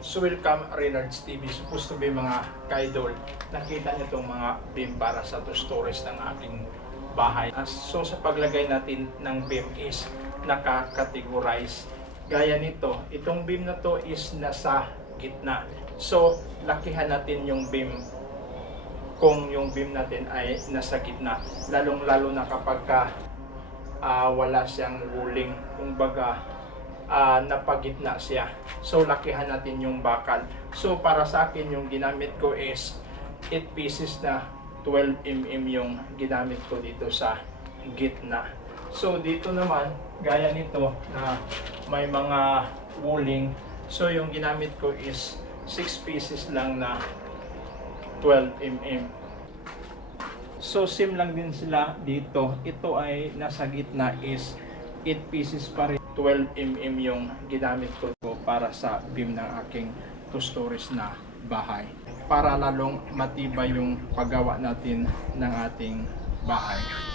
So welcome Reynards TV. Supposed to be mga kaidol. Nakita niyo itong mga beam para sa two stories ng aking bahay. As- So sa paglagay natin ng beam is naka-categorize. Gaya nito, itong beam na to is nasa gitna. So lakihan natin yung beam kung yung beam natin ay nasa gitna. Lalong-lalo na kapag ka, ah, wala siyang ruling. Kumbaga, ah, napagitna siya. So, lakihan natin yung bakal. So, para sa akin, yung ginamit ko is 8 pieces na 12 mm yung ginamit ko dito sa gitna. So, dito naman, gaya nito na may mga ruling. So, yung ginamit ko is 6 pieces lang na 12 mm. So same lang din sila dito. Ito ay nasa gitna is 8 pieces pa rin. 12 mm yung ginamit ko para sa beam ng aking 2 stories na bahay. Para lalong matibay yung paggawa natin ng ating bahay.